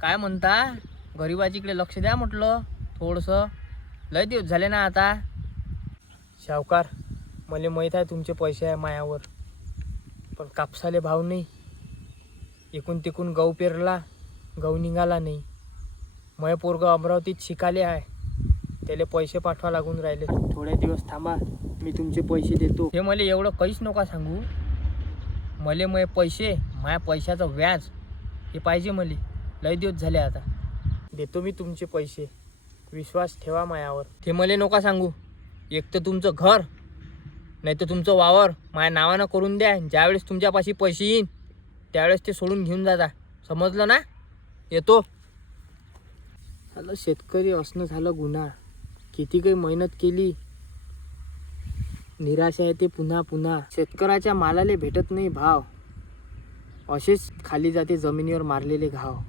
काय म्हणता? गरिबाजीकडे लक्ष द्या म्हटलं थोडंसं. लय दिवस झाले ना आता. सावकार, मला माहीत आहे तुमचे पैसे आहे मायावर, पण कापसाले भाव नाही. एकूण तिकून गहू पेरला, गहू निघाला नाही. मय पोरगं अमरावतीत शिकाले आहे, त्याला पैसे पाठवा लागून राहिले. थोडे दिवस थांबा, मी तुमचे पैसे देतो. हे मला एवढं काहीच नका सांगू. मले मय पैसे, माया पैशाचं व्याज हे पाहिजे मला. लय दिवस झाले आता. देतो मी तुमचे पैसे, विश्वास ठेवा मायावर. ते मला नका सांगू. एक तर तुमचं घर, नाही तर तुमचं वावर माझ्या नावानं करून द्या. ज्यावेळेस तुमच्यापाशी पैसे येईन त्यावेळेस ते सोडून घेऊन जाता. समजलं ना? येतो. झालं शेतकरी असणं झालं गुन्हा. किती काही मेहनत केली, निराशा येते पुन्हा पुन्हा. शेतकऱ्याच्या मालाले भेटत नाही भाव, असेच खाली जाते जमिनीवर मारलेले घाव.